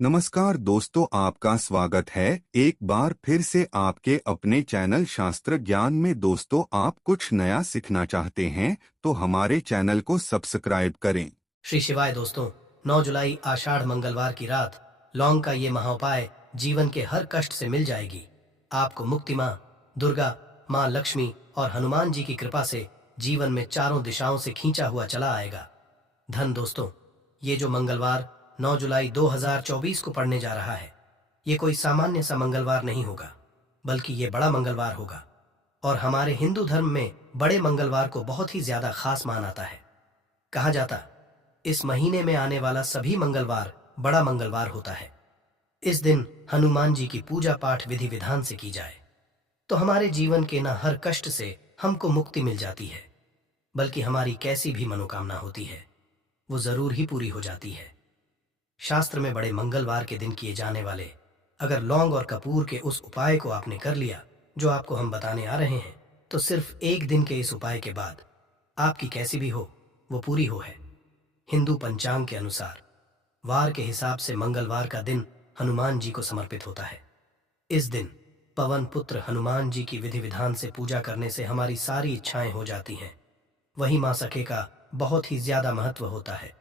नमस्कार दोस्तों, आपका स्वागत है एक बार फिर से आपके अपने चैनल शास्त्र ज्ञान में। दोस्तों, आप कुछ नया सीखना चाहते हैं तो हमारे चैनल को सब्सक्राइब करें। श्री शिवाय दोस्तों, 9 जुलाई आषाढ़ मंगलवार की रात लौंग का ये महाउपाय जीवन के हर कष्ट से मिल जाएगी। आपको मुक्ति माँ दुर्गा, माँ लक्ष्मी और हनुमान जी की कृपा से जीवन में चारों दिशाओं से खींचा हुआ चला आएगा। धन दोस्तों, ये जो मंगलवार 9 जुलाई 2024 को पड़ने जा रहा है, ये कोई सामान्य सा मंगलवार नहीं होगा, बल्कि ये बड़ा मंगलवार होगा। और हमारे हिंदू धर्म में बड़े मंगलवार को बहुत ही ज्यादा खास मान आता है। कहा जाता इस महीने में आने वाला सभी मंगलवार बड़ा मंगलवार होता है। इस दिन हनुमान जी की पूजा पाठ विधि विधान से की जाए तो हमारे जीवन के न हर कष्ट से हमको मुक्ति मिल जाती है, बल्कि हमारी कैसी भी मनोकामना होती है वो जरूर ही पूरी हो जाती है। शास्त्र में बड़े मंगलवार के दिन किए जाने वाले अगर लौंग और कपूर के उस उपाय को आपने कर लिया जो आपको हम बताने आ रहे हैं, तो सिर्फ एक दिन के इस उपाय के बाद आपकी कैसी भी हो वो पूरी हो है। हिंदू पंचांग के अनुसार वार के हिसाब से मंगलवार का दिन हनुमान जी को समर्पित होता है। इस दिन पवन पुत्र हनुमान जी की विधि विधान से पूजा करने से हमारी सारी इच्छाएं हो जाती हैं। वही मां सखे का बहुत ही ज्यादा महत्व होता है।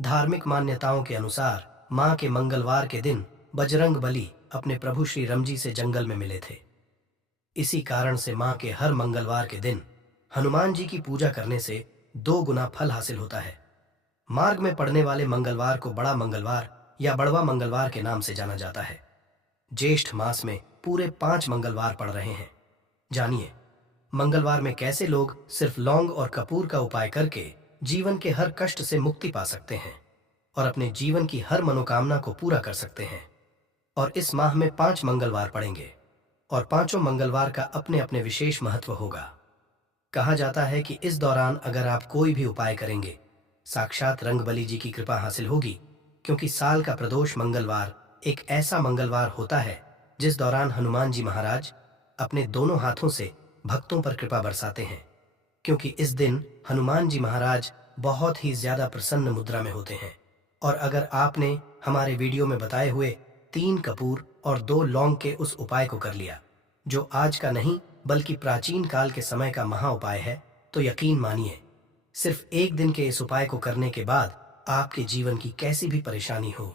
धार्मिक मान्यताओं के अनुसार मां के मंगलवार के दिन बजरंग बली अपने प्रभु श्री राम जी से जंगल में मिले थे। इसी कारण से मां के हर मंगलवार के दिन हनुमान जी की पूजा करने से 2 गुना फल हासिल होता है। मार्ग में पड़ने वाले मंगलवार को बड़ा मंगलवार या बड़वा मंगलवार के नाम से जाना जाता है। ज्येष्ठ मास में पूरे 5 मंगलवार पड़ रहे हैं। जानिए मंगलवार में कैसे लोग सिर्फ लौंग और कपूर का उपाय करके जीवन के हर कष्ट से मुक्ति पा सकते हैं और अपने जीवन की हर मनोकामना को पूरा कर सकते हैं। और इस माह में 5 मंगलवार पड़ेंगे और पांचों मंगलवार का अपने अपने विशेष महत्व होगा। कहा जाता है कि इस दौरान अगर आप कोई भी उपाय करेंगे, साक्षात रंगबली जी की कृपा हासिल होगी, क्योंकि साल का प्रदोष मंगलवार एक ऐसा मंगलवार होता है जिस दौरान हनुमान जी महाराज अपने दोनों हाथों से भक्तों पर कृपा बरसाते हैं। क्योंकि इस दिन हनुमान जी महाराज बहुत ही ज्यादा प्रसन्न मुद्रा में होते हैं। और अगर आपने हमारे वीडियो में बताए हुए 3 कपूर और 2 लौंग के उस उपाय को कर लिया, जो आज का नहीं बल्कि प्राचीन काल के समय का महा उपाय है, तो यकीन मानिए सिर्फ एक दिन के इस उपाय को करने के बाद आपके जीवन की कैसी भी परेशानी हो,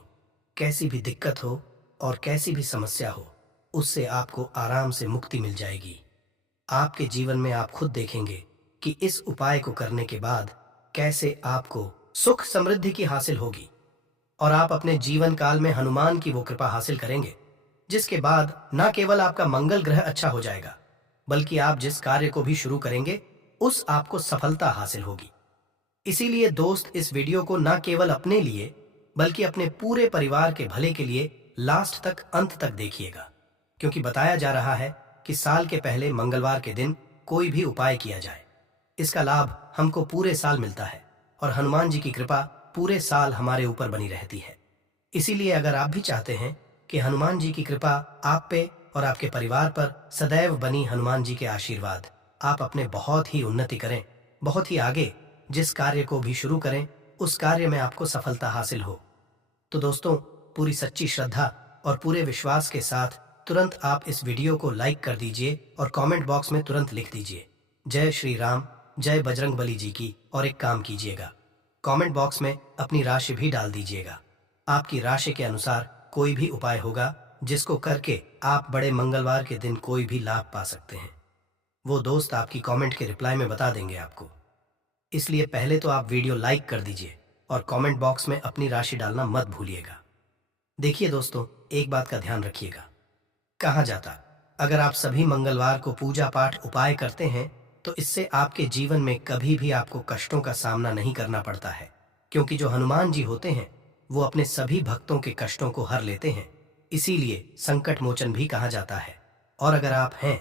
कैसी भी दिक्कत हो और कैसी भी समस्या हो, उससे आपको आराम से मुक्ति मिल जाएगी। आपके जीवन में आप खुद देखेंगे कि इस उपाय को करने के बाद कैसे आपको सुख समृद्धि की हासिल होगी और आप अपने जीवन काल में हनुमान की वो कृपा हासिल करेंगे, जिसके बाद न केवल आपका मंगल ग्रह अच्छा हो जाएगा, बल्कि आप जिस कार्य को भी शुरू करेंगे उस आपको सफलता हासिल होगी। इसीलिए दोस्त, इस वीडियो को न केवल अपने लिए बल्कि अपने पूरे परिवार के भले के लिए लास्ट तक, अंत तक देखिएगा, क्योंकि बताया जा रहा है कि साल के पहले मंगलवार के दिन कोई भी उपाय किया जाए, इसका लाभ हमको पूरे साल मिलता है और हनुमान जी की कृपा पूरे साल हमारे ऊपर बनी रहती है। इसीलिए अगर आप भी चाहते हैं कि हनुमान जी की कृपा आप पे और आपके परिवार पर सदैव बनी, हनुमान जी के आशीर्वाद, आप अपने बहुत ही उन्नति करें, बहुत ही आगे जिस कार्य को भी शुरू करें उस कार्य में आपको सफलता हासिल हो, तो दोस्तों पूरी सच्ची श्रद्धा और पूरे विश्वास के साथ तुरंत आप इस वीडियो को लाइक कर दीजिए और कमेंट बॉक्स में तुरंत लिख दीजिए जय श्री राम, जय बजरंगबली जी की। और एक काम कीजिएगा, कमेंट बॉक्स में अपनी राशि भी डाल दीजिएगा। आपकी राशि के अनुसार कोई भी उपाय होगा जिसको करके आप बड़े मंगलवार के दिन कोई भी लाभ पा सकते हैं, वो दोस्त आपकी कमेंट के रिप्लाई में बता देंगे आपको। इसलिए पहले तो आप वीडियो लाइक कर दीजिए और कमेंट बॉक्स में अपनी राशि डालना मत भूलिएगा। देखिए दोस्तों, एक बात का ध्यान रखिएगा, कहा जाता अगर आप सभी मंगलवार को पूजा पाठ उपाय करते हैं तो इससे आपके जीवन में कभी भी आपको कष्टों का सामना नहीं करना पड़ता है, क्योंकि जो हनुमान जी होते हैं वो अपने सभी भक्तों के कष्टों को हर लेते हैं। इसीलिए संकट मोचन भी कहा जाता है। और अगर आप हैं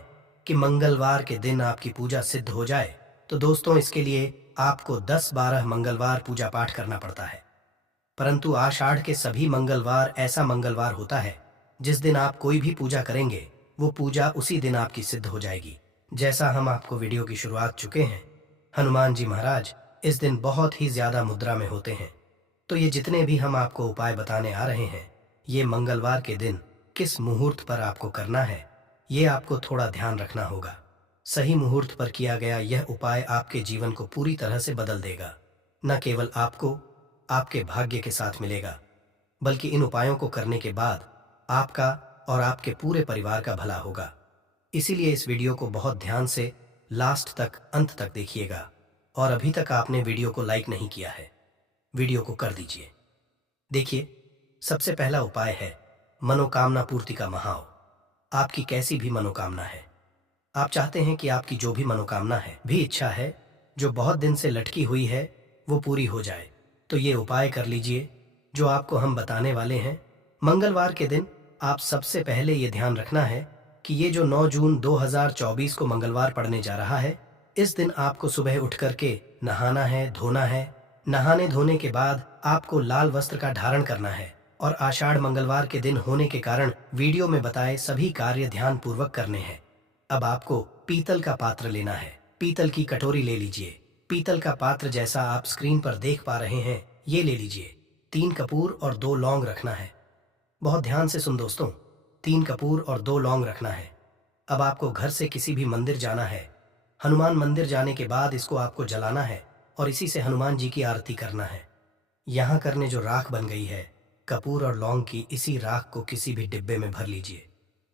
कि मंगलवार के दिन आपकी पूजा सिद्ध हो जाए, तो दोस्तों इसके लिए आपको 10-12 मंगलवार पूजा पाठ करना पड़ता है। परंतु आषाढ़ के सभी मंगलवार ऐसा मंगलवार होता है जिस दिन आप कोई भी पूजा करेंगे वो पूजा उसी दिन आपकी सिद्ध हो जाएगी। जैसा हम आपको वीडियो की शुरुआत चुके हैं, हनुमान जी महाराज इस दिन बहुत ही ज्यादा मुद्रा में होते हैं। तो ये जितने भी हम आपको उपाय बताने आ रहे हैं, ये मंगलवार के दिन किस मुहूर्त पर आपको करना है, ये आपको थोड़ा ध्यान रखना होगा। सही मुहूर्त पर किया गया यह उपाय आपके जीवन को पूरी तरह से बदल देगा। न केवल आपको आपके भाग्य के साथ मिलेगा, बल्कि इन उपायों को करने के बाद आपका और आपके पूरे परिवार का भला होगा। इसीलिए इस वीडियो को बहुत ध्यान से लास्ट तक, अंत तक देखिएगा। और अभी तक आपने वीडियो को लाइक नहीं किया है, वीडियो को कर दीजिए। देखिए, सबसे पहला उपाय है मनोकामना पूर्ति का महाव। आपकी कैसी भी मनोकामना है, आप चाहते हैं कि आपकी जो भी मनोकामना है, भी इच्छा है, जो बहुत दिन से लटकी हुई है, वो पूरी हो जाए, तो ये उपाय कर लीजिए जो आपको हम बताने वाले हैं। मंगलवार के दिन आप सबसे पहले ये ध्यान रखना है कि ये जो 9 जून 2024 को मंगलवार पड़ने जा रहा है, इस दिन आपको सुबह उठ करके नहाना है, धोना है। नहाने धोने के बाद आपको लाल वस्त्र का धारण करना है और आषाढ़ मंगलवार के दिन होने के कारण वीडियो में बताए सभी कार्य ध्यान पूर्वक करने हैं। अब आपको पीतल का पात्र लेना है, पीतल की कटोरी ले लीजिए। पीतल का पात्र जैसा आप स्क्रीन पर देख पा रहे हैं, ये ले लीजिए। 3 कपूर और 2 लौंग रखना है। बहुत ध्यान से सुन दोस्तों, 3 कपूर और 2 लौंग रखना है। अब आपको घर से किसी भी मंदिर जाना है। हनुमान मंदिर जाने के बाद इसको आपको जलाना है और इसी से हनुमान जी की आरती करना है। यहाँ करने जो राख बन गई है, कपूर और लौंग की, इसी राख को किसी भी डिब्बे में भर लीजिए।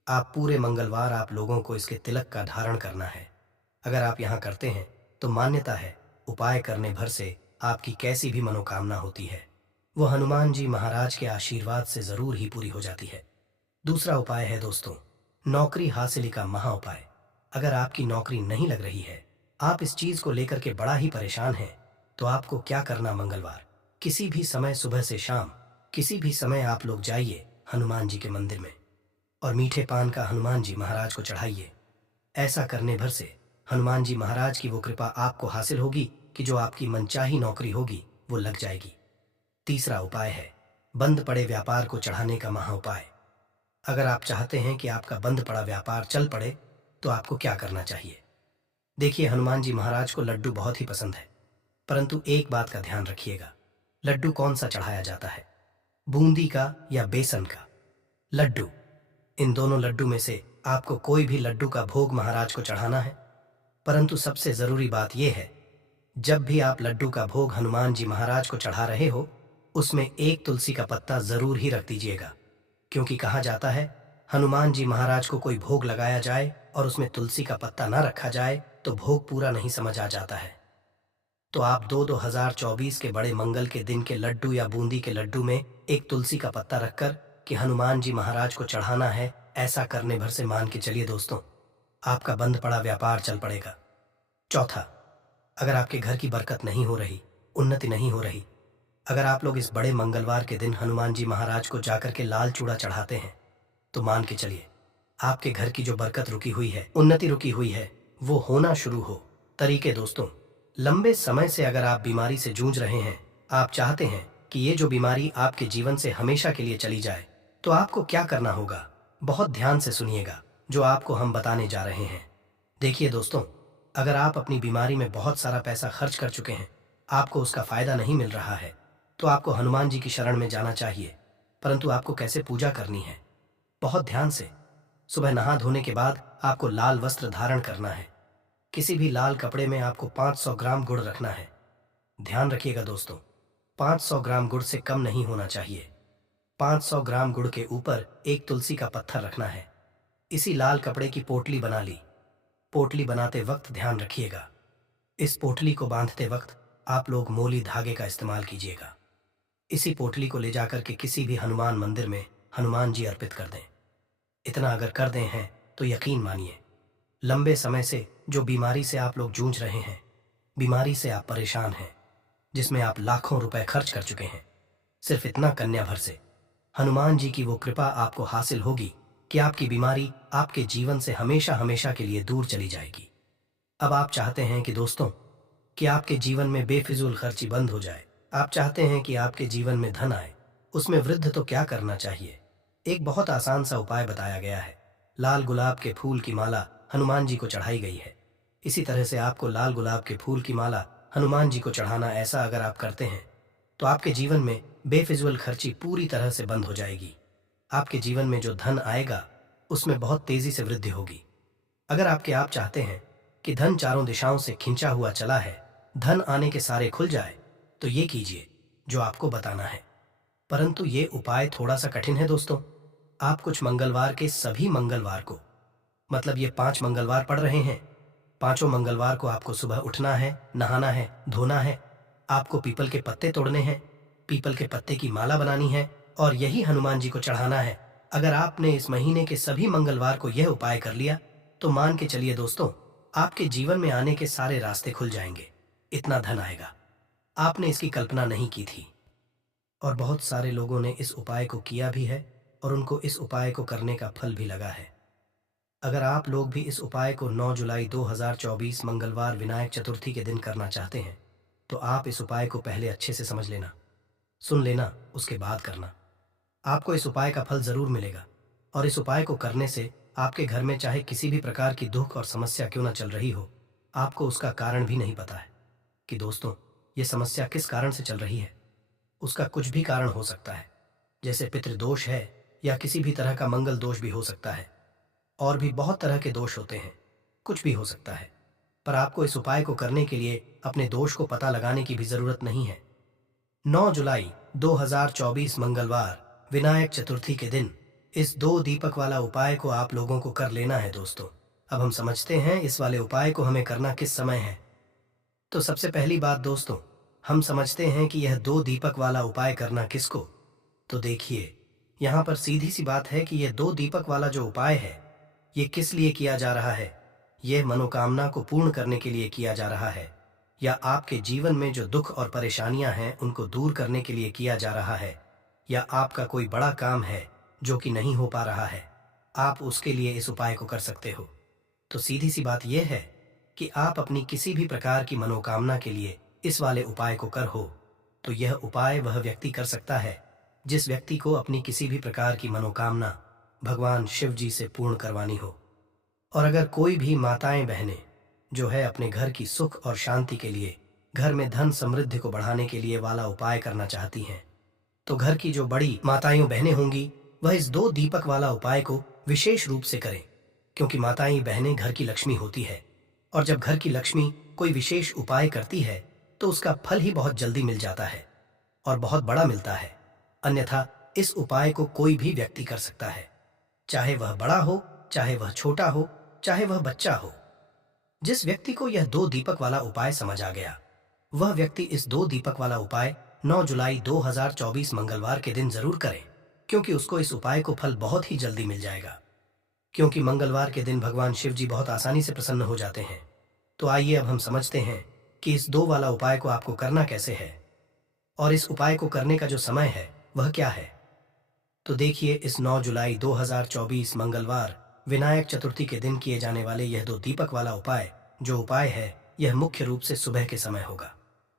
आप पूरे मंगलवार आप लोगों को इसके तिलक का धारण करना है। अगर आप यहाँ करते हैं तो मान्यता है, उपाय करने भर से आपकी कैसी भी मनोकामना होती है, वो हनुमान जी महाराज के आशीर्वाद से जरूर ही पूरी हो जाती है। दूसरा उपाय है दोस्तों, नौकरी हासिली का महा उपाय। अगर आपकी नौकरी नहीं लग रही है, आप इस चीज को लेकर के बड़ा ही परेशान हैं, तो आपको क्या करना, मंगलवार किसी भी समय सुबह से शाम किसी भी समय आप लोग जाइए हनुमान जी के मंदिर में और मीठे पान का हनुमान जी महाराज को चढ़ाइए। ऐसा करने भर से हनुमान जी महाराज की वो कृपा आपको हासिल होगी कि जो आपकी मनचाही नौकरी होगी वो लग जाएगी। तीसरा उपाय है बंद पड़े व्यापार को चढ़ाने का महा उपाय। अगर आप चाहते हैं कि आपका बंद पड़ा व्यापार चल पड़े, तो आपको क्या करना चाहिए। देखिए, हनुमान जी महाराज को लड्डू बहुत ही पसंद है, परंतु एक बात का ध्यान रखिएगा, लड्डू कौन सा चढ़ाया जाता है, बूंदी का या बेसन का लड्डू। इन दोनों लड्डू में से आपको कोई भी लड्डू का भोग महाराज को चढ़ाना है। परंतु सबसे जरूरी बात यह है, जब भी आप लड्डू का भोग हनुमान जी महाराज को चढ़ा रहे हो, उसमें एक तुलसी का पत्ता जरूर ही रख दीजिएगा। क्योंकि कहा जाता है, हनुमान जी महाराज को कोई भोग लगाया जाए और उसमें तुलसी का पत्ता ना रखा जाए तो भोग पूरा नहीं समझ आ जाता है। तो आप 2024 के बड़े मंगल के दिन के लड्डू या बूंदी के लड्डू में एक तुलसी का पत्ता रखकर कि हनुमान जी महाराज को चढ़ाना है, ऐसा करने भर से मान के चलिए दोस्तों, आपका बंद पड़ा व्यापार चल पड़ेगा। चौथा, अगर आपके घर की बरकत नहीं हो रही, उन्नति नहीं हो रही, अगर आप लोग इस बड़े मंगलवार के दिन हनुमान जी महाराज को जाकर के लाल चूड़ा चढ़ाते हैं, तो मान के चलिए आपके घर की जो बरकत रुकी हुई है, उन्नति रुकी हुई है, वो होना शुरू हो। तरीके दोस्तों, लंबे समय से अगर आप बीमारी से जूझ रहे हैं, आप चाहते हैं कि ये जो बीमारी आपके जीवन से हमेशा के लिए चली जाए, तो आपको क्या करना होगा, बहुत ध्यान से सुनिएगा जो आपको हम बताने जा रहे हैं। देखिए दोस्तों, अगर आप अपनी बीमारी में बहुत सारा पैसा खर्च कर चुके हैं, आपको उसका फायदा नहीं मिल रहा है, तो आपको हनुमान जी की शरण में जाना चाहिए। परंतु आपको कैसे पूजा करनी है, बहुत ध्यान से। सुबह नहा धोने के बाद आपको लाल वस्त्र धारण करना है। किसी भी लाल कपड़े में आपको 500 ग्राम गुड़ रखना है। ध्यान रखिएगा दोस्तों, 500 ग्राम गुड़ से कम नहीं होना चाहिए। 500 ग्राम गुड़ के ऊपर एक तुलसी का पत्थर रखना है। इसी लाल कपड़े की पोटली बना ली। पोटली बनाते वक्त ध्यान रखिएगा, इस पोटली को बांधते वक्त आप लोग मोली धागे का इस्तेमाल कीजिएगा। इसी पोटली को ले जाकर के किसी भी हनुमान मंदिर में हनुमान जी अर्पित कर दें। इतना अगर कर दें हैं तो यकीन मानिए, लंबे समय से जो बीमारी से आप लोग जूझ रहे हैं, बीमारी से आप परेशान हैं, जिसमें आप लाखों रुपए खर्च कर चुके हैं, सिर्फ इतना कन्या भर से हनुमान जी की वो कृपा आपको हासिल होगी कि आपकी बीमारी आपके जीवन से हमेशा हमेशा के लिए दूर चली जाएगी। अब आप चाहते हैं कि दोस्तों, कि आपके जीवन में बेफिजूल खर्ची बंद हो जाए, आप चाहते हैं कि आपके जीवन में धन आए, उसमें वृद्धि, तो क्या करना चाहिए। एक बहुत आसान सा उपाय बताया गया है। लाल गुलाब के फूल की माला हनुमान जी को चढ़ाई गई है। इसी तरह से आपको लाल गुलाब के फूल की माला हनुमान जी को चढ़ाना। ऐसा अगर आप करते हैं तो आपके जीवन में बेफिजूल खर्ची पूरी तरह से बंद हो जाएगी। आपके जीवन में जो धन आएगा उसमें बहुत तेजी से वृद्धि होगी। अगर आप चाहते हैं कि धन चारों दिशाओं से खींचा हुआ चला है, धन आने के सारे खुल जाए, तो ये कीजिए जो आपको बताना है। परंतु ये उपाय थोड़ा सा कठिन है दोस्तों। आप कुछ मंगलवार के सभी मंगलवार को, मतलब ये 5 मंगलवार पड़ रहे हैं, पांचों मंगलवार को आपको सुबह उठना है, नहाना है, धोना है, आपको पीपल के पत्ते तोड़ने हैं, पीपल के पत्ते की माला बनानी है और यही हनुमान जी को चढ़ाना है। अगर आपने इस महीने के सभी मंगलवार को यह उपाय कर लिया तो मान के चलिए दोस्तों, आपके जीवन में आने के सारे रास्ते खुल जाएंगे। इतना धन आएगा, आपने इसकी कल्पना नहीं की थी। और बहुत सारे लोगों ने इस उपाय को किया भी है और उनको इस उपाय को करने का फल भी लगा है। अगर आप लोग भी इस उपाय को 9 जुलाई 2024 मंगलवार विनायक चतुर्थी के दिन करना चाहते हैं तो आप इस उपाय को पहले अच्छे से समझ लेना, सुन लेना, उसके बाद करना। आपको इस उपाय का फल जरूर मिलेगा। और इस उपाय को करने से आपके घर में चाहे किसी भी प्रकार की दुख और समस्या क्यों ना चल रही हो, आपको उसका कारण भी नहीं पता है कि दोस्तों ये समस्या किस कारण से चल रही है। उसका कुछ भी कारण हो सकता है, जैसे पितृदोष है या किसी भी तरह का मंगल दोष भी हो सकता है, और भी बहुत तरह के दोष होते हैं, कुछ भी हो सकता है। पर आपको इस उपाय को करने के लिए अपने दोष को पता लगाने की भी जरूरत नहीं है। 9 जुलाई 2024 मंगलवार विनायक चतुर्थी के दिन इस 2 दीपक वाला उपाय को आप लोगों को कर लेना है दोस्तों। अब हम समझते हैं इस वाले उपाय को हमें करना किस समय है। तो सबसे पहली बात दोस्तों, हम समझते हैं कि यह 2 दीपक वाला उपाय करना किसको। तो देखिए, यहाँ पर सीधी सी बात है कि यह 2 दीपक वाला जो उपाय है ये किस लिए किया जा रहा है। यह मनोकामना को पूर्ण करने के लिए किया जा रहा है, या आपके जीवन में जो दुख और परेशानियां हैं उनको दूर करने के लिए किया जा रहा है, या आपका कोई बड़ा काम है जो कि नहीं हो पा रहा है, आप उसके लिए इस उपाय को कर सकते हो। तो सीधी सी बात यह है कि आप अपनी किसी भी प्रकार की मनोकामना के लिए इस वाले उपाय को कर हो, तो यह उपाय वह व्यक्ति कर सकता है जिस व्यक्ति को अपनी किसी भी प्रकार की मनोकामना भगवान शिव जी से पूर्ण करवानी हो। और अगर कोई भी माताएं बहनें जो है अपने घर की सुख और शांति के लिए, घर में धन समृद्धि को बढ़ाने के लिए वाला उपाय करना चाहती हैं, तो घर की जो बड़ी माताएं बहनें होंगी वह इस 2 दीपक वाला उपाय को विशेष रूप से करें, क्योंकि माताएं बहनें घर की लक्ष्मी होती है। और जब घर की लक्ष्मी कोई विशेष उपाय करती है तो उसका फल ही बहुत जल्दी मिल जाता है और बहुत बड़ा मिलता है। अन्यथा इस उपाय को कोई भी व्यक्ति कर सकता है, चाहे वह बड़ा हो, चाहे वह छोटा हो, चाहे वह बच्चा हो। जिस व्यक्ति को यह 2 दीपक वाला उपाय समझ आ गया, वह व्यक्ति इस 2 दीपक वाला उपाय 9 जुलाई 2024 मंगलवार के दिन जरूर करें, क्योंकि उसको इस उपाय को फल बहुत ही जल्दी मिल जाएगा। क्योंकि मंगलवार के दिन भगवान शिव जी बहुत आसानी से प्रसन्न हो जाते हैं। तो आइए अब हम समझते हैं कि इस 2 वाला उपाय को आपको करना कैसे है और इस उपाय को करने का जो समय है वह क्या है। तो देखिए, इस 9 जुलाई 2024 मंगलवार विनायक चतुर्थी के दिन किए जाने वाले यह 2 दीपक वाला उपाय जो उपाय है यह मुख्य रूप से सुबह के समय होगा।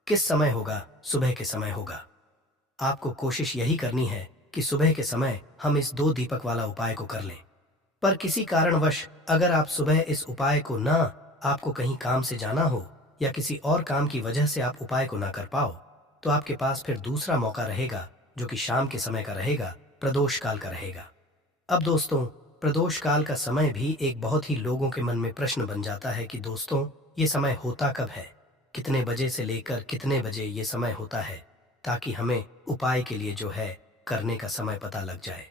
किस समय होगा? सुबह के समय होगा। आपको कोशिश यही करनी है कि सुबह के समय हम इस 2 दीपक वाला उपाय को कर लें। पर किसी कारणवश अगर आप सुबह इस उपाय को ना, आपको कहीं काम से जाना हो या किसी और काम की वजह से आप उपाय को ना कर पाओ, तो आपके पास फिर दूसरा मौका रहेगा जो कि शाम के समय का रहेगा, प्रदोष काल का रहेगा। अब दोस्तों, प्रदोष काल का समय भी एक बहुत ही लोगों के मन में प्रश्न बन जाता है कि दोस्तों ये समय होता कब है, कितने बजे से लेकर कितने बजे ये समय होता है, ताकि हमें उपाय के लिए जो है करने का समय पता लग जाए।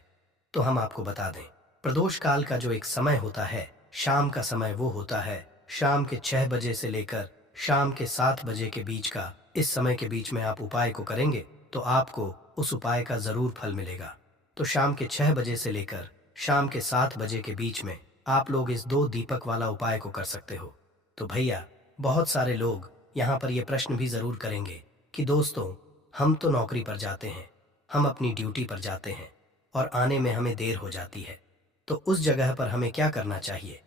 तो हम आपको बता दें, प्रदोष काल का जो एक समय होता है, शाम का समय, वो होता है शाम के 6 बजे से लेकर शाम के 7 बजे के बीच का। इस समय के बीच में आप उपाय को करेंगे तो आपको उस उपाय का जरूर फल मिलेगा। तो शाम के 6 बजे से लेकर शाम के 7 बजे के बीच में आप लोग इस 2 दीपक वाला उपाय को कर सकते हो। तो भैया, बहुत सारे लोग यहाँ पर ये प्रश्न भी जरूर करेंगे कि दोस्तों हम तो नौकरी पर जाते हैं, हम अपनी ड्यूटी पर जाते हैं और आने में हमें देर हो जाती है, तो उस जगह पर हमें क्या करना चाहिए।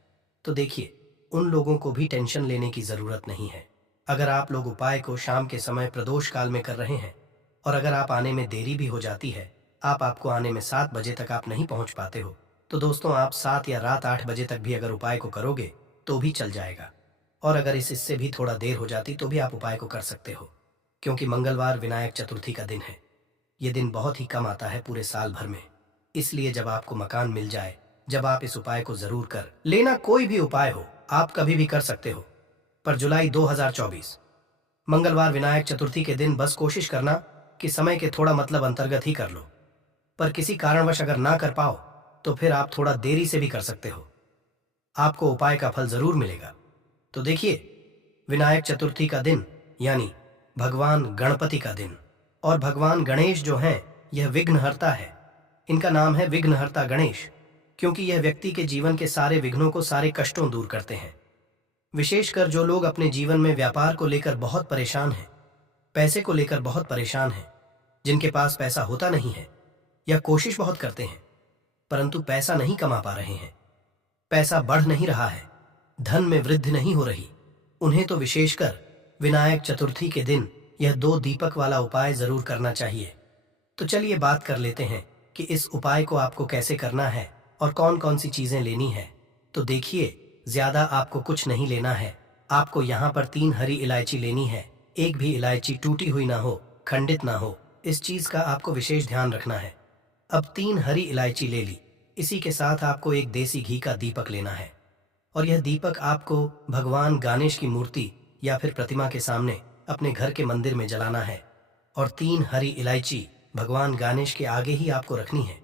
तो देखिए, उन लोगों को भी टेंशन लेने की जरूरत नहीं है। अगर आप लोग उपाय को शाम के समय प्रदोष काल में कर रहे हैं और अगर आप आने में देरी भी हो जाती है, आपको आने में 7 बजे तक आप नहीं पहुंच पाते हो, तो दोस्तों आप 7 या रात 8 बजे तक भी अगर उपाय को करोगे तो भी चल जाएगा। और अगर इससे भी थोड़ा देर हो जाती तो भी आप उपाय को कर सकते हो, क्योंकि मंगलवार विनायक चतुर्थी का दिन है। ये दिन बहुत ही कम आता है पूरे साल भर में, इसलिए जब आपको मकान मिल जाए, जब आप इस उपाय को जरूर कर लेना। कोई भी उपाय हो, आप कभी भी कर सकते हो, पर जुलाई 2024 मंगलवार विनायक चतुर्थी के दिन बस कोशिश करना कि समय के थोड़ा मतलब अंतर्गत ही कर लो। पर किसी कारणवश अगर ना कर पाओ तो फिर आप थोड़ा देरी से भी कर सकते हो, आपको उपाय का फल जरूर मिलेगा। तो देखिए, विनायक चतुर्थी का दिन यानी भगवान गणपति का दिन, और भगवान गणेश जो हैं यह विघ्नहर्ता है। इनका नाम है विघ्नहर्ता गणेश, क्योंकि यह व्यक्ति के जीवन के सारे विघ्नों को, सारे कष्टों दूर करते हैं। विशेषकर जो लोग अपने जीवन में व्यापार को लेकर बहुत परेशान हैं, पैसे को लेकर बहुत परेशान हैं, जिनके पास पैसा होता नहीं है या कोशिश बहुत करते हैं परंतु पैसा नहीं कमा पा रहे हैं, पैसा बढ़ नहीं रहा है, धन में वृद्धि नहीं हो रही, उन्हें तो विशेषकर विनायक चतुर्थी के दिन यह 2 दीपक वाला उपाय जरूर करना चाहिए। तो चलिए बात कर लेते हैं कि इस उपाय को आपको कैसे करना है और कौन कौन सी चीजें लेनी है। तो देखिए, ज्यादा आपको कुछ नहीं लेना है। आपको यहाँ पर 3 हरी इलायची लेनी है। एक भी इलायची टूटी हुई ना हो, खंडित ना हो, इस चीज का आपको विशेष ध्यान रखना है। अब 3 हरी इलायची ले ली। इसी के साथ आपको एक देसी घी का दीपक लेना है, और यह दीपक आपको भगवान गणेश की मूर्ति या फिर प्रतिमा के सामने अपने घर के मंदिर में जलाना है। और 3 हरी इलायची भगवान गणेश के आगे ही आपको रखनी है।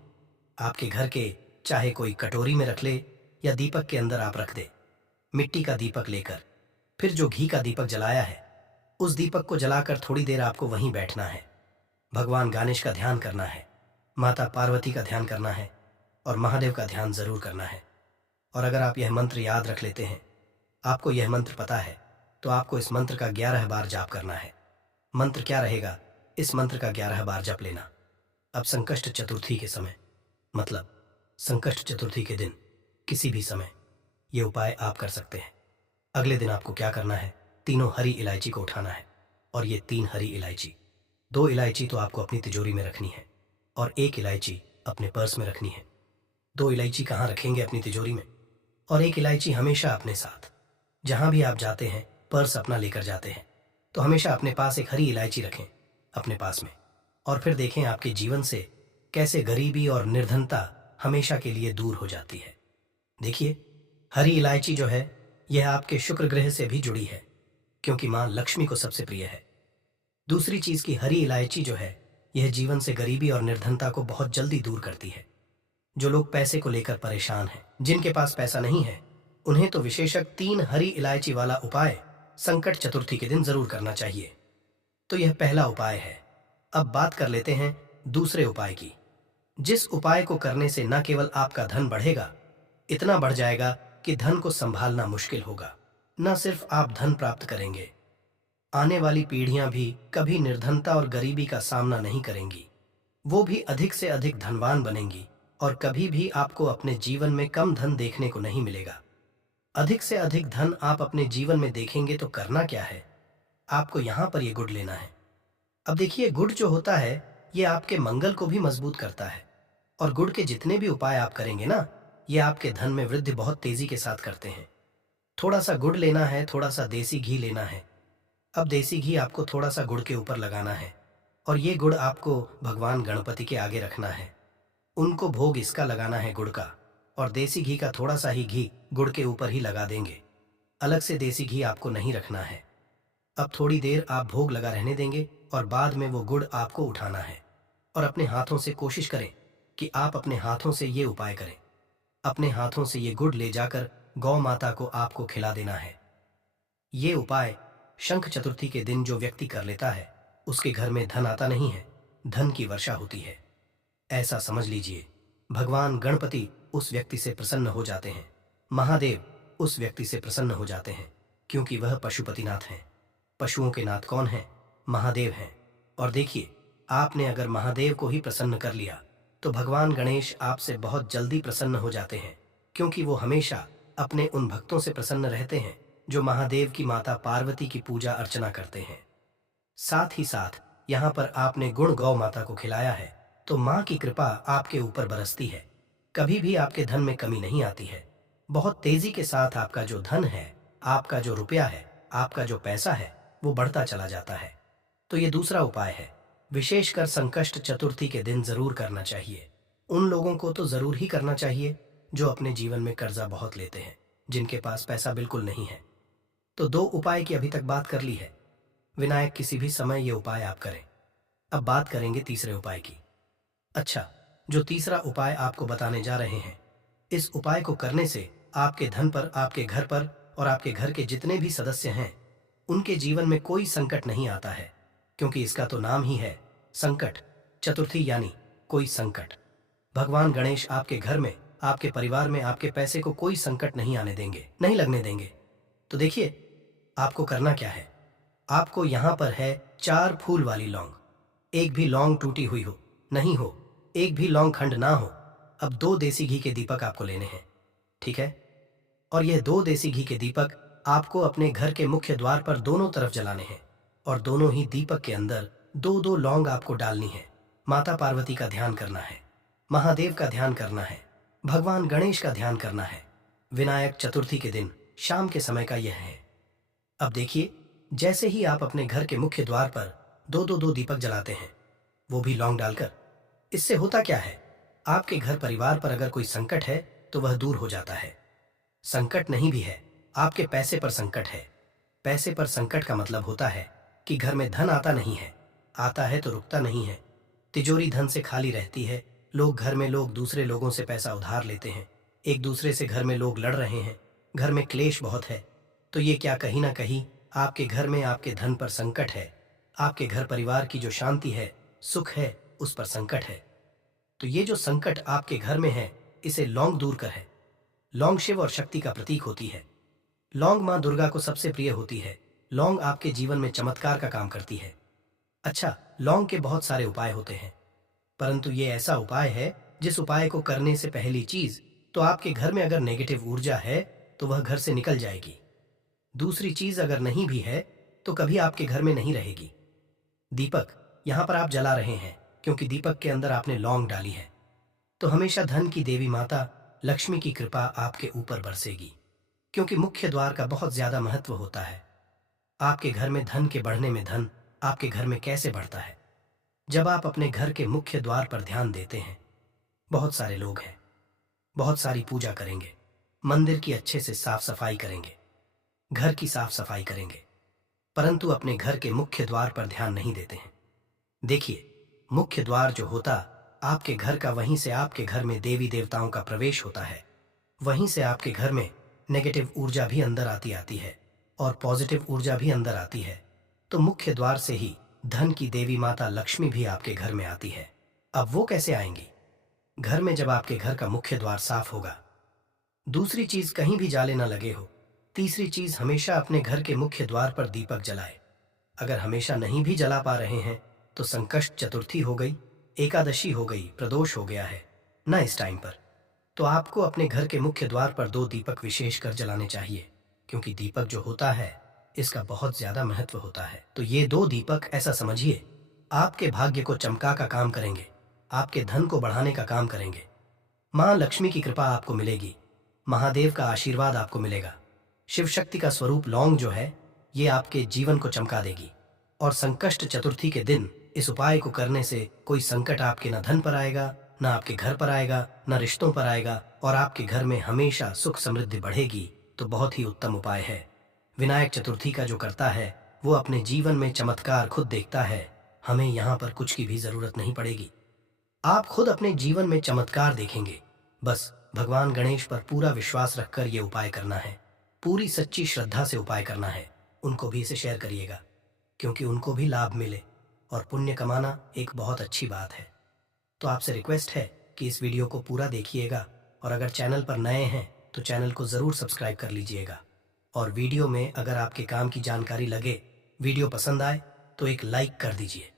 आपके घर के चाहे कोई कटोरी में रख ले या दीपक के अंदर आप रख दे, मिट्टी का दीपक लेकर। फिर जो घी का दीपक जलाया है उस दीपक को जलाकर थोड़ी देर आपको वहीं बैठना है, भगवान गणेश का ध्यान करना है, माता पार्वती का ध्यान करना है और महादेव का ध्यान जरूर करना है। और अगर आप यह मंत्र याद रख लेते हैं, आपको यह मंत्र पता है, तो आपको इस मंत्र का 11 बार जाप करना है। मंत्र क्या रहेगा? इस मंत्र का 11 बार जप लेना। अब संकष्ट चतुर्थी के समय, मतलब संकष्ट चतुर्थी के दिन किसी भी समय ये उपाय आप कर सकते हैं। अगले दिन आपको क्या करना है? तीनों हरी इलायची को उठाना है, और ये 3 हरी इलायची, 2 इलायची तो आपको अपनी तिजोरी में रखनी है और 1 इलायची अपने पर्स में रखनी है। 2 इलायची कहाँ रखेंगे? अपनी तिजोरी में, और 1 इलायची हमेशा अपने साथ, जहां भी आप जाते हैं, पर्स अपना लेकर जाते हैं, तो हमेशा अपने पास एक हरी इलायची रखें अपने पास में। और फिर देखें आपके जीवन से कैसे गरीबी और निर्धनता हमेशा के लिए दूर हो जाती है। देखिए, हरी इलायची जो है यह आपके शुक्र ग्रह से भी जुड़ी है, क्योंकि मां लक्ष्मी को सबसे प्रिय है। दूसरी चीज की हरी इलायची जो है यह जीवन से गरीबी और निर्धनता को बहुत जल्दी दूर करती है। जो लोग पैसे को लेकर परेशान हैं, जिनके पास पैसा नहीं है, उन्हें तो विशेषक 3 हरी इलायची वाला उपाय संकट चतुर्थी के दिन जरूर करना चाहिए। तो यह पहला उपाय है। अब बात कर लेते हैं दूसरे उपाय की, जिस उपाय को करने से न केवल आपका धन बढ़ेगा, इतना बढ़ जाएगा कि धन को संभालना मुश्किल होगा। न सिर्फ आप धन प्राप्त करेंगे, आने वाली पीढ़ियां भी कभी निर्धनता और गरीबी का सामना नहीं करेंगी, वो भी अधिक से अधिक धनवान बनेंगी, और कभी भी आपको अपने जीवन में कम धन देखने को नहीं मिलेगा। अधिक से अधिक धन आप अपने जीवन में देखेंगे तो करना क्या है? आपको यहां पर यह गुड़ लेना है। अब देखिए, गुड़ जो होता है ये आपके मंगल को भी मजबूत करता है, और गुड़ के जितने भी उपाय आप करेंगे ना, ये आपके धन में वृद्धि बहुत तेजी के साथ करते हैं। थोड़ा सा गुड़ लेना है, थोड़ा सा देसी घी लेना है। अब देसी घी आपको थोड़ा सा गुड़ के ऊपर लगाना है, और ये गुड़ आपको भगवान गणपति के आगे रखना है। उनको भोग इसका लगाना है गुड़ का, और देसी घी का थोड़ा सा ही घी गुड़ के ऊपर ही लगा देंगे। अलग से देसी घी आपको नहीं रखना है। अब थोड़ी देर आप भोग लगा रहने देंगे, और बाद में वो गुड़ आपको उठाना है, और अपने हाथों से कोशिश करें कि आप अपने हाथों से ये उपाय करें। अपने हाथों से ये गुड़ ले जाकर गौ माता को आपको खिला देना है। ये उपाय शंख चतुर्थी के दिन जो व्यक्ति कर लेता है, उसके घर में धन आता नहीं है, धन की वर्षा होती है। ऐसा समझ लीजिए, भगवान गणपति उस व्यक्ति से प्रसन्न हो जाते हैं, महादेव उस व्यक्ति से प्रसन्न हो जाते हैं, क्योंकि वह पशुपतिनाथ हैं। पशुओं के नाथ कौन हैं? महादेव हैं। और देखिए, आपने अगर महादेव को ही प्रसन्न कर लिया तो भगवान गणेश आपसे बहुत जल्दी प्रसन्न हो जाते हैं, क्योंकि वो हमेशा अपने उन भक्तों से प्रसन्न रहते हैं जो महादेव की माता पार्वती की पूजा अर्चना करते हैं। साथ ही साथ यहाँ पर आपने गुण गौ माता को खिलाया है, तो माँ की कृपा आपके ऊपर बरसती है। कभी भी आपके धन में कमी नहीं आती है। बहुत तेजी के साथ आपका जो धन है, आपका जो रुपया है, आपका जो पैसा है, वो बढ़ता चला जाता है। तो ये दूसरा उपाय है, विशेषकर संकष्ट चतुर्थी के दिन जरूर करना चाहिए। उन लोगों को तो जरूर ही करना चाहिए जो अपने जीवन में कर्जा बहुत लेते हैं, जिनके पास पैसा बिल्कुल नहीं है। तो 2 उपाय की अभी तक बात कर ली है। विनायक किसी भी समय ये उपाय आप करें। अब बात करेंगे तीसरे उपाय की। अच्छा, जो तीसरा उपाय आपको बताने जा रहे हैं, इस उपाय को करने से आपके धन पर, आपके घर पर और आपके घर के जितने भी सदस्य हैं, उनके जीवन में कोई संकट नहीं आता है, क्योंकि इसका तो नाम ही है संकट चतुर्थी, यानी कोई संकट। भगवान गणेश आपके घर में, आपके परिवार में, आपके पैसे को कोई संकट नहीं आने देंगे, नहीं लगने देंगे। तो देखिए, आपको करना क्या है। आपको यहां पर है 4 फूल वाली लौंग। एक भी लौंग टूटी हुई हो नहीं हो, एक भी लौंग खंड ना हो। अब 2 देसी घी के दीपक आपको लेने हैं, ठीक है। और यह 2 देसी घी के दीपक आपको अपने घर के मुख्य द्वार पर दोनों तरफ जलाने हैं, और दोनों ही दीपक के अंदर 2-2 लौंग आपको डालनी है। माता पार्वती का ध्यान करना है, महादेव का ध्यान करना है, भगवान गणेश का ध्यान करना है। विनायक चतुर्थी के दिन शाम के समय का यह है। अब देखिए, जैसे ही आप अपने घर के मुख्य द्वार पर 2-2 दीपक जलाते हैं, वो भी लौंग डालकर, इससे होता क्या है, आपके घर परिवार पर अगर कोई संकट है तो वह दूर हो जाता है। संकट नहीं भी है, आपके पैसे पर संकट है। पैसे पर संकट का मतलब होता है कि घर में धन आता नहीं है, आता है तो रुकता नहीं है, तिजोरी धन से खाली रहती है। लोग दूसरे लोगों से पैसा उधार लेते हैं, एक दूसरे से घर में लोग लड़ रहे हैं, घर में क्लेश बहुत है। तो ये क्या कहीं ना कहीं आपके घर में आपके धन पर संकट है, आपके घर परिवार की जो शांति है, सुख है, उस पर संकट है। तो ये जो संकट आपके घर में है, इसे लौंग दूर कर है। लौंग शिव और शक्ति का प्रतीक होती है। लौंग मां दुर्गा को सबसे प्रिय होती है। लौंग आपके जीवन में चमत्कार का काम करती है। अच्छा, लौंग के बहुत सारे उपाय होते हैं, परंतु ये ऐसा उपाय है जिस उपाय को करने से पहली चीज तो आपके घर में अगर नेगेटिव ऊर्जा है तो वह घर से निकल जाएगी। दूसरी चीज अगर नहीं भी है तो कभी आपके घर में नहीं रहेगी। दीपक यहां पर आप जला रहे हैं क्योंकि दीपक के अंदर आपने लौंग डाली है, तो हमेशा धन की देवी माता लक्ष्मी की कृपा आपके ऊपर बरसेगी, क्योंकि मुख्य द्वार का बहुत ज्यादा महत्व होता है। आपके घर में धन के बढ़ने में, धन आपके घर में कैसे बढ़ता है, जब आप अपने घर के मुख्य द्वार पर ध्यान देते हैं। बहुत सारे लोग हैं, बहुत सारी पूजा करेंगे, मंदिर की अच्छे से साफ सफाई करेंगे, घर की साफ सफाई करेंगे, परंतु अपने घर के मुख्य द्वार पर ध्यान नहीं देते हैं। देखिए, मुख्य द्वार जो होता आपके घर का, वहीं से आपके घर में देवी देवताओं का प्रवेश होता है। वहीं से आपके घर में नेगेटिव ऊर्जा भी अंदर आती है और पॉजिटिव ऊर्जा भी अंदर आती है। तो मुख्य द्वार से ही धन की देवी माता लक्ष्मी भी आपके घर में आती है। अब वो कैसे आएंगी? घर में जब आपके घर का मुख्य द्वार साफ होगा। दूसरी चीज, कहीं भी जाले ना लगे हो। तीसरी चीज, हमेशा अपने घर के मुख्य द्वार पर दीपक जलाए। अगर हमेशा नहीं भी जला पा रहे हैं तो संकष्ट चतुर्थी हो गई, एकादशी हो गई, प्रदोष हो गया है ना इस टाइम पर, तो आपको अपने घर के मुख्य द्वार पर 2 दीपक विशेष कर जलाने चाहिए, क्योंकि दीपक जो होता है इसका बहुत ज्यादा महत्व होता है। तो ये 2 दीपक ऐसा समझिए आपके भाग्य को चमका का काम करेंगे, आपके धन को बढ़ाने का काम करेंगे। मां लक्ष्मी की कृपा आपको मिलेगी, महादेव का आशीर्वाद आपको मिलेगा। शिव शक्ति का स्वरूप लौंग जो है, ये आपके जीवन को चमका देगी। और संकष्ट चतुर्थी के दिन इस उपाय को करने से कोई संकट आपके न धन पर आएगा, न आपके घर पर आएगा, न रिश्तों पर आएगा, और आपके घर में हमेशा सुख समृद्धि बढ़ेगी। तो बहुत ही उत्तम उपाय है। विनायक चतुर्थी का जो करता है वो अपने जीवन में चमत्कार खुद देखता है। हमें यहाँ पर कुछ की भी जरूरत नहीं पड़ेगी, आप खुद अपने जीवन में चमत्कार देखेंगे। बस भगवान गणेश पर पूरा विश्वास रखकर ये उपाय करना है, पूरी सच्ची श्रद्धा से उपाय करना है। उनको भी इसे शेयर करिएगा, क्योंकि उनको भी लाभ मिले, और पुण्य कमाना एक बहुत अच्छी बात है। तो आपसे रिक्वेस्ट है कि इस वीडियो को पूरा देखिएगा, और अगर चैनल पर नए हैं तो चैनल को ज़रूर सब्सक्राइब कर लीजिएगा। और वीडियो में अगर आपके काम की जानकारी लगे, वीडियो पसंद आए तो एक लाइक कर दीजिए।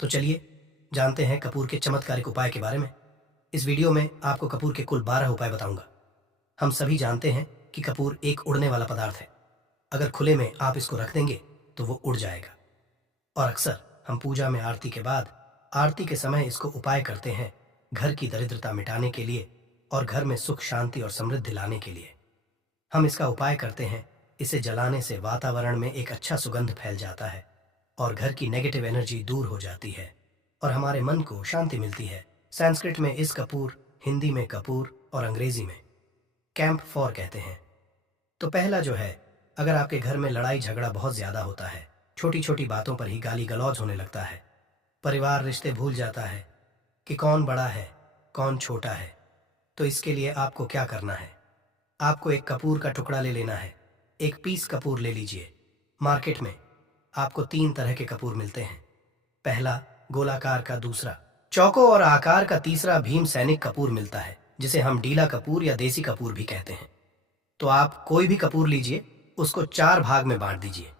तो चलिए जानते हैं कपूर के चमत्कारिक उपाय के बारे में। इस वीडियो में आपको कपूर के कुल 12 उपाय बताऊंगा। हम सभी जानते हैं कि कपूर एक उड़ने वाला पदार्थ है। अगर खुले में आप इसको रख देंगे तो वो उड़ जाएगा। और अक्सर हम पूजा में आरती के बाद, आरती के समय इसको उपाय करते हैं घर की दरिद्रता मिटाने के लिए और घर में सुख शांति और समृद्धि लाने के लिए। हम इसका उपाय करते हैं। इसे जलाने से वातावरण में एक अच्छा सुगंध फैल जाता है और घर की नेगेटिव एनर्जी दूर हो जाती है और हमारे मन को शांति मिलती है। संस्कृत में इस कपूर, हिंदी में कपूर और अंग्रेजी में कैंप फॉर कहते हैं। तो पहला जो है, अगर आपके घर में लड़ाई झगड़ा बहुत ज्यादा होता है, छोटी छोटी बातों पर ही गाली गलौज होने लगता है, परिवार रिश्ते भूल जाता है कि कौन बड़ा है कौन छोटा है, तो इसके लिए आपको क्या करना है? आपको एक कपूर का टुकड़ा ले लेना है। एक पीस कपूर ले लीजिए। मार्केट में आपको 3 तरह के कपूर मिलते हैं। पहला गोलाकार का, दूसरा चौकों और आकार का, तीसरा भीम सैनिक कपूर मिलता है, जिसे हम डीला कपूर या देसी कपूर भी कहते हैं। तो आप कोई भी कपूर लीजिए, उसको 4 भाग में बांट दीजिए।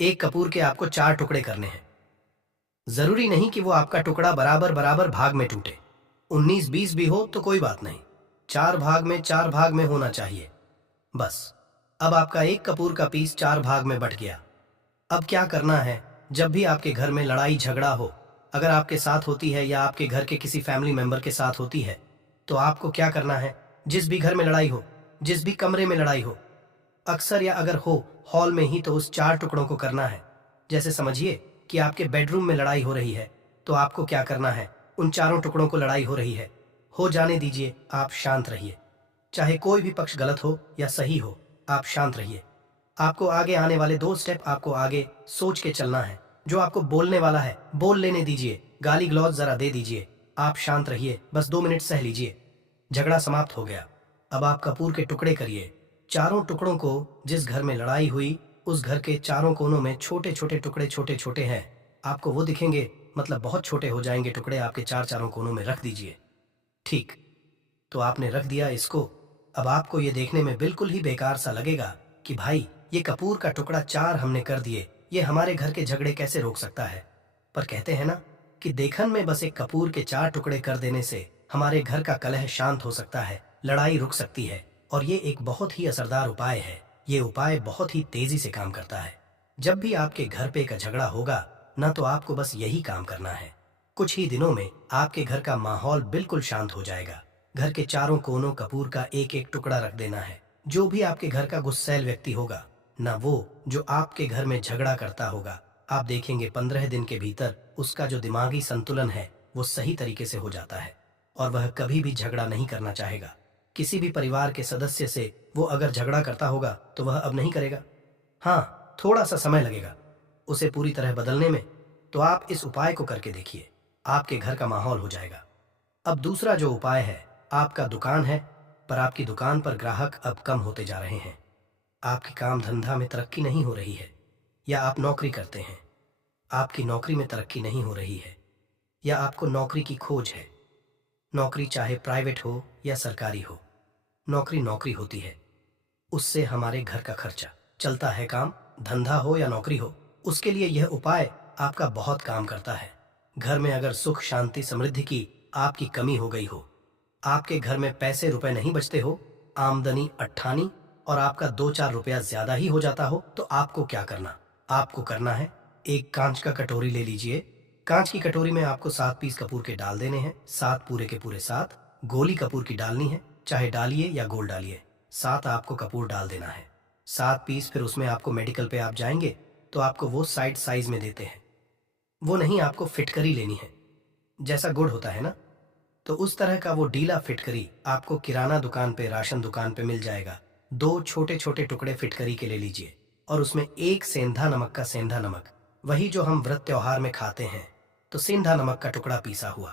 एक कपूर के आपको 4 टुकड़े करने हैं। जरूरी नहीं कि वो आपका टुकड़ा बराबर बराबर भाग में टूटे, 19-20 भी हो तो कोई बात नहीं, 4 भाग में होना चाहिए बस। अब आपका एक कपूर का पीस 4 भाग में बट गया। अब क्या करना है? जब भी आपके घर में लड़ाई झगड़ा हो, अगर आपके साथ होती है या आपके घर के किसी फैमिली मेंबर के साथ होती है, तो आपको क्या करना है? जिस भी घर में लड़ाई हो, जिस भी कमरे में लड़ाई हो, अक्सर या अगर हो हॉल में ही, तो उस 4 टुकड़ों को करना है। जैसे समझिए कि आपके बेडरूम में लड़ाई हो रही है, तो आपको क्या करना है? उन 4 टुकड़ों को लड़ाई हो रही है, हो जाने दीजिए, आप शांत रहिए। चाहे कोई भी पक्ष गलत हो या सही हो, आप शांत रहिए। आपको आगे आने वाले 2 स्टेप आपको आगे सोच के चलना है। जो आपको बोलने वाला है बोल लेने दीजिए, गाली गलौज जरा दे दीजिए, आप शांत रहिए, बस 2 मिनट सह लीजिए। झगड़ा समाप्त हो गया। अब आप कपूर के टुकड़े करिए। 4 टुकड़ों को, जिस घर में लड़ाई हुई उस घर के 4 कोनों में छोटे छोटे टुकड़े, छोटे छोटे हैं, आपको वो दिखेंगे, मतलब बहुत छोटे हो जाएंगे टुकड़े, आपके 4 कोनों में रख दीजिए। ठीक, तो आपने रख दिया इसको। अब आपको ये देखने में बिल्कुल ही बेकार सा लगेगा कि भाई ये कपूर का टुकड़ा 4 हमने कर दिए, ये हमारे घर के झगड़े कैसे रोक सकता है? पर कहते हैं ना कि देखन में बस एक कपूर के 4 टुकड़े कर देने से हमारे घर का कलह शांत हो सकता है, लड़ाई रुक सकती है। और ये एक बहुत ही असरदार उपाय है। ये उपाय बहुत ही तेजी से काम करता है। जब भी आपके घर पे का झगड़ा होगा ना, तो आपको बस यही काम करना है। कुछ ही दिनों में आपके घर का माहौल बिल्कुल शांत हो जाएगा। घर के 4 कोनों कपूर का एक एक टुकड़ा रख देना है। जो भी आपके घर का गुस्सैल व्यक्ति होगा ना, वो जो आपके घर में झगड़ा करता होगा, आप देखेंगे 15 दिन के भीतर उसका जो दिमागी संतुलन है वो सही तरीके से हो जाता है और वह कभी भी झगड़ा नहीं करना चाहेगा। किसी भी परिवार के सदस्य से वो अगर झगड़ा करता होगा तो वह अब नहीं करेगा। हाँ, थोड़ा सा समय लगेगा उसे पूरी तरह बदलने में, तो आप इस उपाय को करके देखिए, आपके घर का माहौल हो जाएगा। अब दूसरा जो उपाय है, आपका दुकान है, पर आपकी दुकान पर ग्राहक अब कम होते जा रहे हैं। आपके काम धंधा में तरक्की नहीं हो रही है, या आप नौकरी करते हैं, आपकी नौकरी में तरक्की नहीं हो रही है, या आपको नौकरी की खोज है। नौकरी चाहे प्राइवेट हो या सरकारी हो, नौकरी नौकरी होती है, उससे हमारे घर का खर्चा चलता है। काम धंधा हो या नौकरी हो, उसके लिए यह उपाय आपका बहुत काम करता है। घर में अगर सुख शांति समृद्धि की आपकी कमी हो गई हो, आपके घर में पैसे रुपए नहीं बचते हो, आमदनी अट्ठानी और आपका 2-4 रुपया ज्यादा ही हो जाता हो, तो आपको क्या करना? आपको करना है, एक कांच का कटोरी ले लीजिए। कांच की कटोरी में आपको 7 पीस कपूर के डाल देने हैं। 7 पूरे के पूरे 7 गोली कपूर की डालनी है, चाहे डालिए या गोल डालिए। 7 आपको कपूर डाल देना है, 7 पीस। फिर उसमें आपको मेडिकल पे आप जाएंगे तो आपको वो साइड साइज में देते हैं, वो नहीं, आपको फिटकरी लेनी है। जैसा गुड़ होता है ना, तो उस तरह का वो डीला फिटकरी आपको किराना दुकान पे, राशन दुकान पे मिल जाएगा। 2 छोटे छोटे टुकड़े फिटकरी के ले लीजिए और उसमें 1 सेंधा नमक का, सेंधा नमक वही जो हम व्रत त्योहार में खाते हैं, तो सेंधा नमक का टुकड़ा पीसा हुआ